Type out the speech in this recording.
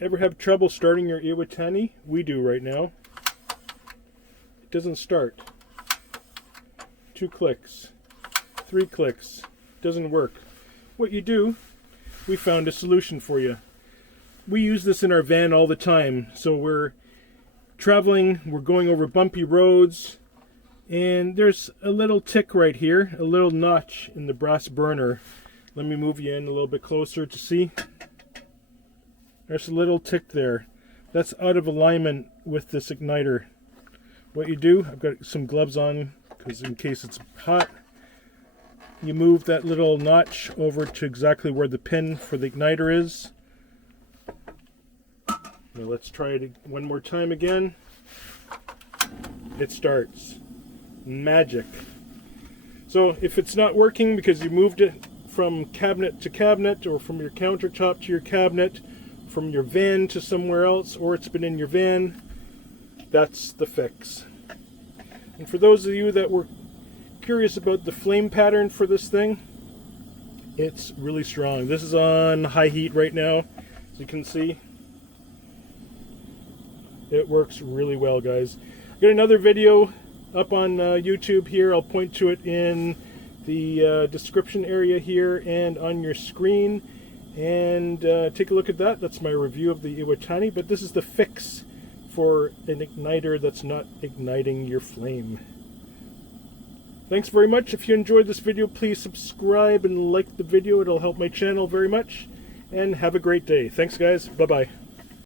Ever have trouble starting your Iwatani? We do right now. It doesn't start. 2 clicks, 3 clicks, doesn't work. What you do, we found a solution for you. We use this in our van all the time. So we're traveling, we're going over bumpy roads, and there's a little tick right here, a little notch in the brass burner. Let me move you in a little bit closer to see. There's a little tick there. That's out of alignment with this igniter. What you do, I've got some gloves on because in case it's hot, you move that little notch over to exactly where the pin for the igniter is. Now let's try it one more time again. It starts. Magic. So if it's not working because you moved it from cabinet to cabinet, or from your countertop to your cabinet, from your van to somewhere else, or it's been in your van, that's the fix. And for those of you that were curious about the flame pattern for this thing, it's really strong. This is on high heat right now, as you can see. It works really well, guys. I've got another video up on YouTube here. I'll point to it in the description area here and on your screen. And take a look at that. That's my review of the Iwatani, but this is the fix for an igniter that's not igniting your flame. Thanks very much. If you enjoyed this video, please subscribe and like the video. It'll help my channel very much. And have a great day. Thanks, guys. Bye-bye.